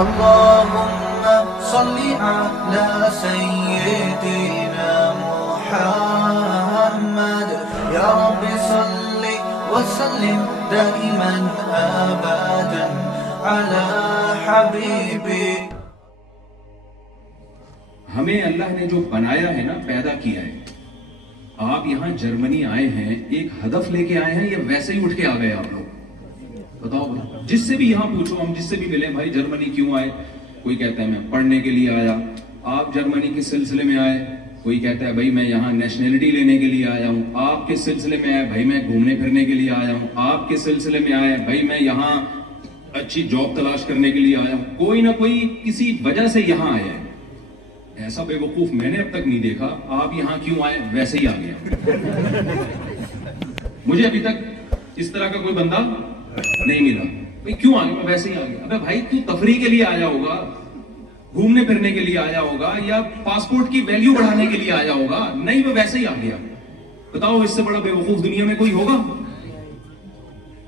اللهم صل على سيدنا محمد يا رب صل وسلم دائما أبدا على حبيبي. ہمیں اللہ نے جو بنایا ہے نا، پیدا کیا ہے. آپ یہاں جرمنی آئے ہیں ایک ہدف لے کے آئے ہیں یا ویسے ہی اٹھ کے آ گئے آپ لوگ؟ بتاؤ. جس سے بھی یہاں پوچھو، ہم جس سے بھی ملے، بھائی جرمنی کیوں آئے؟ کوئی کہتا ہے میں پڑھنے کے لیے آیا. آپ جرمنی کے سلسلے میں آئے. کوئی کہتا ہے بھائی میں یہاں نیشنلٹی لینے کے لیے آیا ہوں. آپ کے سلسلے میں آئے بھائی میں گھومنے پھرنے کے لیے آیا ہوں. آپ کے سلسلے میں آئے بھائی میں یہاں اچھی جاب تلاش کرنے کے لیے آیا ہوں. کوئی نہ کوئی کسی وجہ سے یہاں آیا ہے. ایسا بے وقوف میں نے اب تک نہیں دیکھا آپ یہاں کیوں آئے ویسے ہی آ گیا. مجھے ابھی تک اس طرح کا کوئی بندہ نہیں ملا. بھائی کیوں آ گیا؟ ویسے ہی آ گیا. ابے بھائی تو تفریح کے لیے آیا ہوگا، گھومنے پھرنے کے لیے آیا ہوگا، یا پاسپورٹ کی ویلیو بڑھانے کے لیے آیا ہوگا. نہیں، وہ ویسے ہی آ گیا. بتاؤ اس سے بڑا بے وقوف دنیا میں کوئی ہوگا؟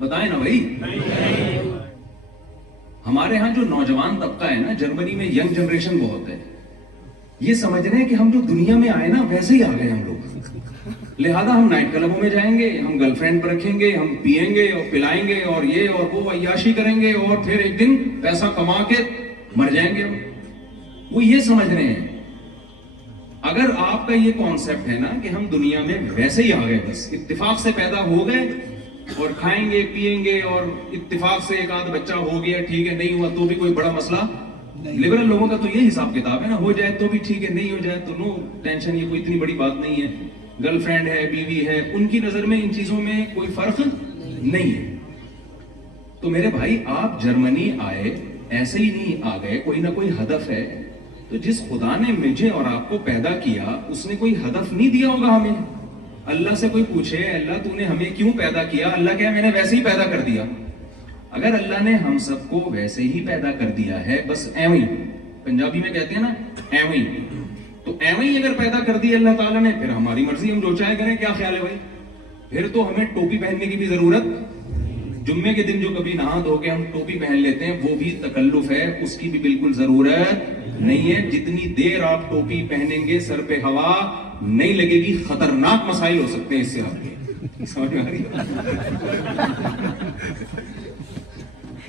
بتائیں نا بھائی. ہمارے ہاں جو نوجوان طبقہ ہے نا، جرمنی میں ینگ جنریشن بہت ہے. یہ سمجھ رہے ہیں کہ ہم جو دنیا میں آئے نا ویسے ہی آ گئے ہم لوگ. لہذا ہم نائٹ کلبوں میں جائیں گے، ہم گرل فرینڈ پر رکھیں گے، ہم پیئیں گے اور پلائیں گے اور یہ اور وہ عیاشی کریں گے اور پھر ایک دن پیسہ کما کے مر جائیں گے. وہ یہ سمجھ رہے ہیں. اگر آپ کا یہ کانسیپٹ ہے نا کہ ہم دنیا میں ویسے ہی آ گئے، بس اتفاق سے پیدا ہو گئے اور کھائیں گے پیئیں گے اور اتفاق سے ایک آدھ بچہ ہو گیا، ٹھیک ہے، نہیں ہوا تو بھی کوئی بڑا مسئلہ. لبرل لوگوں کا تو یہ حساب کتاب ہے نا، ہو جائے تو بھی ٹھیک ہے، نہیں ہو جائے تو نو ٹینشن، یہ کوئی اتنی بڑی بات نہیں ہے. گرل فرینڈ ہے، بیوی ہے، ان کی نظر میں ان چیزوں میں کوئی فرق نہیں ہے. تو میرے بھائی آپ جرمنی آئے ایسے ہی نہیں آ گئے، کوئی نہ کوئی ہدف ہے. تو جس خدا نے مجھے اور آپ کو پیدا کیا اس نے کوئی ہدف نہیں دیا ہوگا ہمیں؟ اللہ سے کوئی پوچھے اللہ تو نے ہمیں کیوں پیدا کیا؟ اللہ کہے میں نے ویسے ہی پیدا کر دیا. اگر اللہ نے ہم سب کو ویسے ہی پیدا کر دیا ہے، بس ایویں، پنجابی میں کہتے ہیں نا ایویں، تو ایویں اگر پیدا کر دی اللہ تعالیٰ نے، پھر ہماری مرضی، ہم جو چاہے کریں. کیا خیال ہے بھائی؟ پھر تو ہمیں ٹوپی پہننے کی بھی ضرورت، جمعے کے دن جو کبھی نہا دھو کے ہم ٹوپی پہن لیتے ہیں وہ بھی تکلف ہے، اس کی بھی بالکل ضرورت نہیں ہے. جتنی دیر آپ ٹوپی پہنیں گے سر پہ ہوا نہیں لگے گی، خطرناک مسائل ہو سکتے ہیں اس سے. آپ سمجھ میں آ رہی؟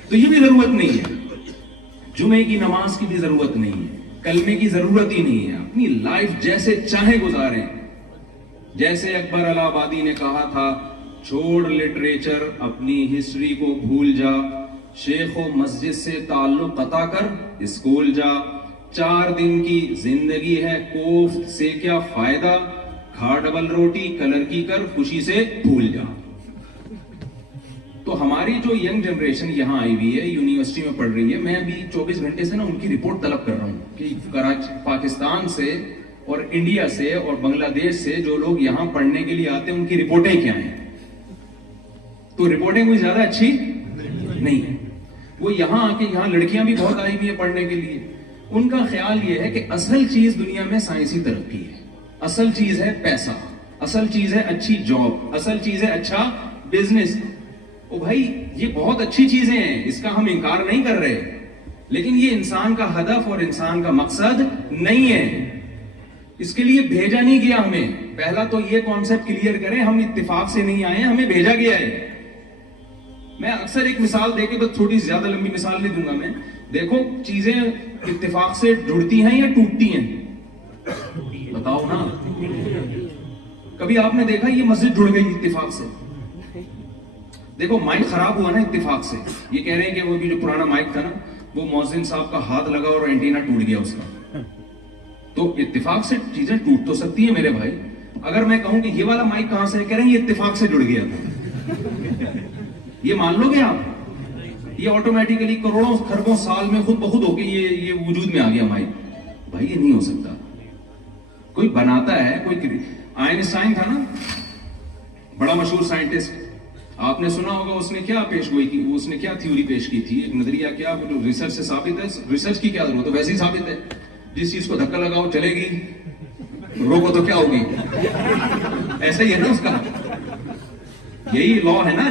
تو یہ بھی ضرورت نہیں ہے. جمعے کی نماز کی بھی ضرورت نہیں ہے، کلمے کی ضرورت ہی نہیں ہے. اپنی لائف جیسے چاہے گزاریں. جیسے اکبر الہ آبادی نے کہا تھا، چھوڑ لٹریچر، اپنی ہسٹری کو بھول جا، شیخ و مسجد سے تعلق قطع کر اسکول جا. 4 دن کی زندگی ہے، کوفت سے کیا فائدہ، کھا ڈبل روٹی کلر کی کر خوشی سے بھول جا. تو ہماری جو ینگ جنریشن یہاں آئی ہوئی ہے، یونیورسٹی میں پڑھ رہی ہے، میں ابھی 24 گھنٹے سے نا ان کی رپورٹ طلب کر رہا ہوں کہ پاکستان سے اور انڈیا سے اور بنگلہ دیش سے جو لوگ یہاں پڑھنے کے لیے آتے ہیں ان کی رپورٹیں کیا ہیں. تو رپورٹیں کوئی زیادہ اچھی نہیں ہے. وہ یہاں آ کے، یہاں لڑکیاں بھی بہت آئی ہوئی ہیں پڑھنے کے لیے. ان کا خیال یہ ہے کہ اصل چیز دنیا میں سائنسی ترقی ہے، اصل چیز ہے پیسہ، اصل چیز ہے اچھی جاب، اصل چیز ہے اچھا بزنس. او بھائی یہ بہت اچھی چیزیں ہیں، اس کا ہم انکار نہیں کر رہے، لیکن یہ انسان کا ہدف اور انسان کا مقصد نہیں ہے. اس کے لیے بھیجا نہیں گیا ہمیں. پہلا تو یہ کانسیپٹ کلیئر کریں، ہم اتفاق سے نہیں آئے ہیں، ہمیں بھیجا گیا ہے. میں اکثر ایک مثال دے کے، بس تھوڑی زیادہ لمبی مثال نہیں دوں گا میں. دیکھو چیزیں اتفاق سے جڑتی ہیں یا ٹوٹتی ہیں؟ بتاؤ نا. کبھی آپ نے دیکھا یہ مسجد جڑ گئی اتفاق سے؟ دیکھو مائک خراب ہوا نا اتفاق سے. یہ کہہ رہے ہیں کہ وہ بھی جو پرانا مائک تھا نا، وہ مؤذن صاحب کا ہاتھ لگا اور اینٹینا ٹوٹ گیا اس کا. تو اتفاق سے چیزیں ٹوٹ تو سکتی ہیں میرے بھائی. اگر میں کہوں کہ یہ والا مائک کہاں سے، کہہ رہے ہیں یہ اتفاق سے جڑ گیا تھا. یہ مان لو گے آپ؟ یہ آٹومیٹیکلی کروڑوں خربوں سال میں خود بخود ہو کے یہ وجود میں آ گیا مائک. بھائی یہ نہیں ہو سکتا. کوئی بناتا ہے، کوئی آئنسٹائن تھا نا، بڑا مشہور سائنٹسٹ. آپ نے سنا ہوگا اس نے کیا پیش گوئی کی، اس نے کیا تھیوری پیش کی تھی، ایک نظریہ. کیا جو ریسرچ سے ثابت ہے، ریسرچ کی کیا ضرورت ہے، ویسے ہی ثابت ہے. جس چیز کو دھکا لگاؤ چلے گی، روکو تو کیا ہوگی. ایسا ہی ہے نا اس کا، یہی لا ہے نا.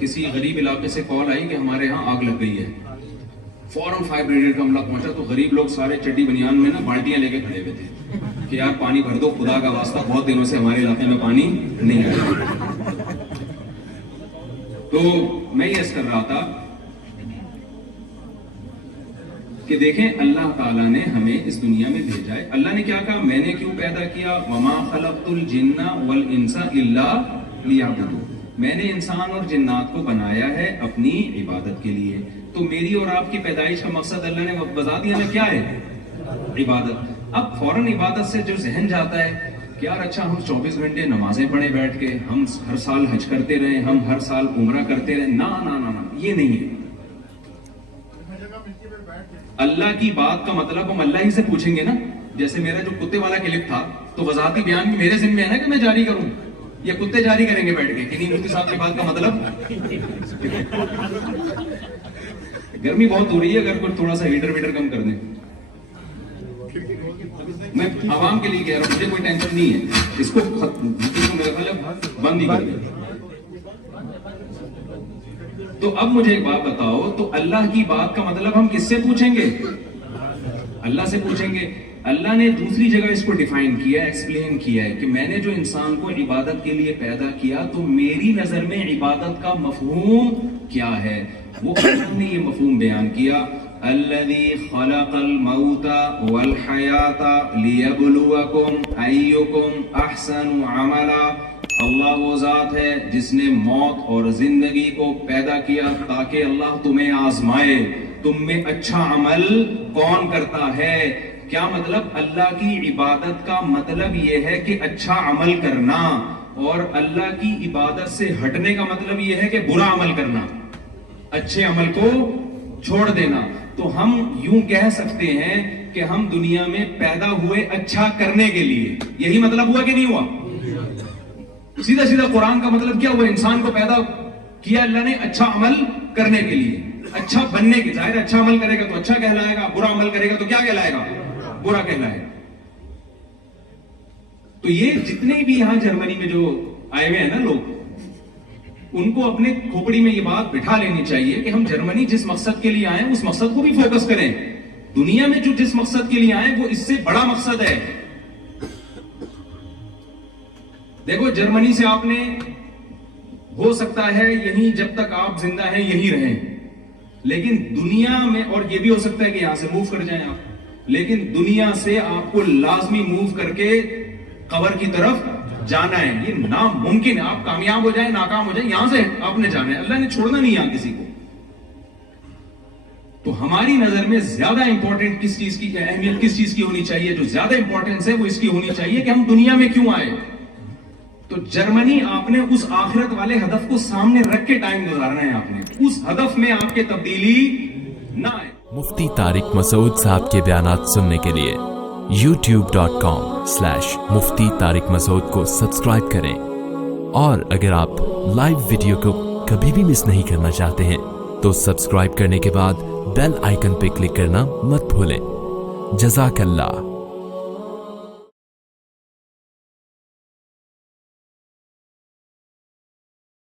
کسی غریب علاقے سے کال آئی کہ ہمارے ہاں آگ لگ گئی ہے. فوراً فائر بریگیڈ کا عملہ پہنچا تو غریب لوگ سارے چڈی بنیان میں نا بالٹیاں لے کے کھڑے ہوئے تھے کہ یار پانی بھر دو, خدا کا واسطہ بہت دنوں سے ہمارے علاقے میں پانی نہیں آیا. تو میں یہ عرض کر رہا تھا کہ دیکھیں اللہ تعالیٰ نے ہمیں اس دنیا میں بھیجا ہے. اللہ نے کیا کہا, میں نے کیوں پیدا کیا, وما خلقت الجن والانس الا لیعبدون, میں نے انسان اور جنات کو بنایا ہے اپنی عبادت کے لیے. تو میری اور آپ کی پیدائش کا مقصد اللہ نے بتا دیا نا, کیا ہے, عبادت. اب فوراً عبادت سے جو ذہن جاتا ہے کہ یار اچھا ہم 24 گھنٹے نمازیں پڑھیں بیٹھ کے, ہم ہر سال حج کرتے رہیں, ہم ہر سال عمرہ کرتے رہیں. نا نا نا نا, یہ نہیں ہے. اللہ کی بات کا مطلب ہم اللہ ہی سے پوچھیں گے نا. جیسے میرا جو کتے والا کلپ تھا تو وضاحتی بیان بھی میرے ذمہ میں ہے نا کہ میں جاری کروں, یا کتے جاری کریں گے بیٹھ کے کہ نہیں مفتی صاحب کی بات کا مطلب. گرمی بہت ہو رہی ہے, اگر کوئی تھوڑا سا ہیٹر ویٹر کم کر دیں. میں عوام کے لیے کہہ رہا ہوں, مجھے کوئی ٹینشن نہیں ہے, اس کو میرا خیال ہے بند ہی کر دیں. تو اب مجھے ایک بات بتاؤ, تو اللہ کی بات کا مطلب ہم کس سے پوچھیں گے, اللہ سے پوچھیں گے. اللہ نے دوسری جگہ اس کو ڈیفائن کیا, ایکسپلین کیا ہے کہ میں نے جو انسان کو عبادت کے لیے پیدا کیا تو میری نظر میں عبادت کا مفہوم کیا ہے. وہ اللہ نے یہ مفہوم بیان کیا, الذی خلق الموت والحیات لیبلوکم ایکم احسن عملا. اللہ وہ ذات ہے جس نے موت اور زندگی کو پیدا کیا تاکہ اللہ تمہیں آزمائے, تم میں اچھا عمل کون کرتا ہے. کیا مطلب, اللہ کی عبادت کا مطلب یہ ہے کہ اچھا عمل کرنا, اور اللہ کی عبادت سے ہٹنے کا مطلب یہ ہے کہ برا عمل کرنا, اچھے عمل کو چھوڑ دینا. تو ہم یوں کہہ سکتے ہیں کہ ہم دنیا میں پیدا ہوئے اچھا کرنے کے لیے. یہی مطلب ہوا کہ نہیں ہوا؟ سیدھا سیدھا قرآن کا مطلب کیا ہوا, انسان کو پیدا کیا اللہ نے اچھا عمل کرنے کے لیے, اچھا بننے کے. ظاہر اچھا عمل کرے گا تو اچھا کہلائے گا, برا عمل کرے گا تو کیا کہلائے گا, برا کہلائے گا. تو یہ جتنے بھی یہاں جرمنی میں جو آئے ہوئے ہیں نا لوگ, ان کو اپنے کھوپڑی میں یہ بات بٹھا لینی چاہیے کہ ہم جرمنی جس مقصد کے لیے آئے اس مقصد کو بھی فوکس کریں. دنیا میں جو جس مقصد کے لیے آئے وہ اس سے بڑا مقصد ہے. دیکھو جرمنی سے آپ نے ہو سکتا ہے یہیں جب تک آپ زندہ ہیں یہیں رہیں, لیکن دنیا میں, اور یہ بھی ہو سکتا ہے کہ یہاں سے موو کر جائیں آپ, لیکن دنیا سے آپ کو لازمی موو کر کے قبر کی طرف جانا ہے. یہ ناممکن ہے, آپ کامیاب ہو جائیں ناکام ہو جائیں, یہاں سے آپ نے جانا ہے. اللہ نے چھوڑنا نہیں یہاں کسی کو. تو ہماری نظر میں زیادہ امپورٹنٹ کس چیز کی, اہمیت کس چیز کی ہونی چاہیے, جو زیادہ امپورٹنس ہے وہ اس کی ہونی چاہیے کہ ہم دنیا میں کیوں آئے. تو جرمنی آپ نے اس آخرت والے ہدف کو سامنے رکھ کے ٹائم گزارنا ہے. آپ نے اس ہدف میں آپ کے تبدیلی نہ آئے. مفتی طارق مسعود صاحب کے بیانات سننے کے لیے youtube.com/مفتی طارق مسعود کو سبسکرائب کریں, اور اگر آپ لائیو ویڈیو کو کبھی بھی مس نہیں کرنا چاہتے ہیں تو سبسکرائب کرنے کے بعد بیل آئیکن پہ کلک کرنا مت بھولیں. جزاک اللہ.